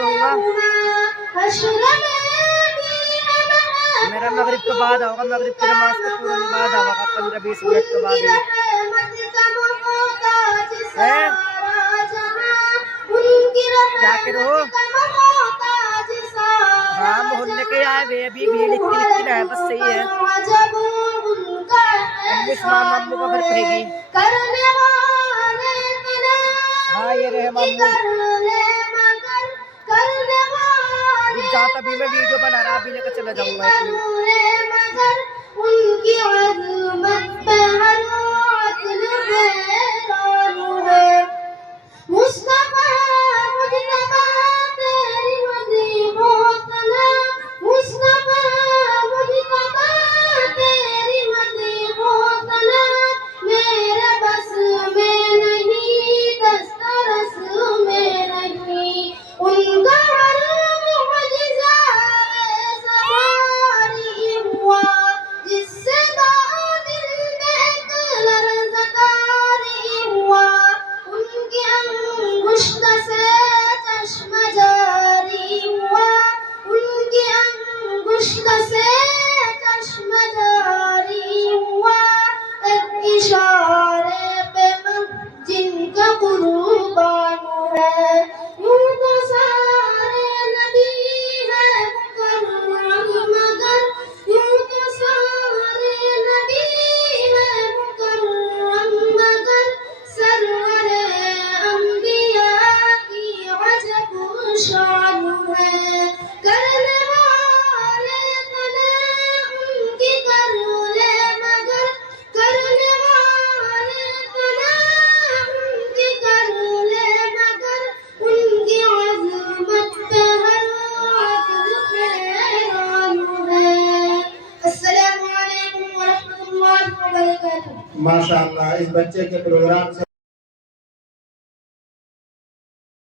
کہوں گا میرا مغرب کے بعد ہوگا، مغرب کی نماز کے فوراً بعد ہوگا، 15-20 منٹ کے بعد ہے کیا کرو ہاں محلے کے آئے ہوئے ابھی بھیڑ اتنی نہ ہے، بس صحیح ہے۔ امو اسمام امو کا گھر پڑے گی، ہاں یہ رہے مامو جاتا بھی میں ویڈیو بنا رہا، ابھی لے کر چلا جاؤں گا ایک منٹ۔ ماشاءاللہ اس بچے کے پروگرام سے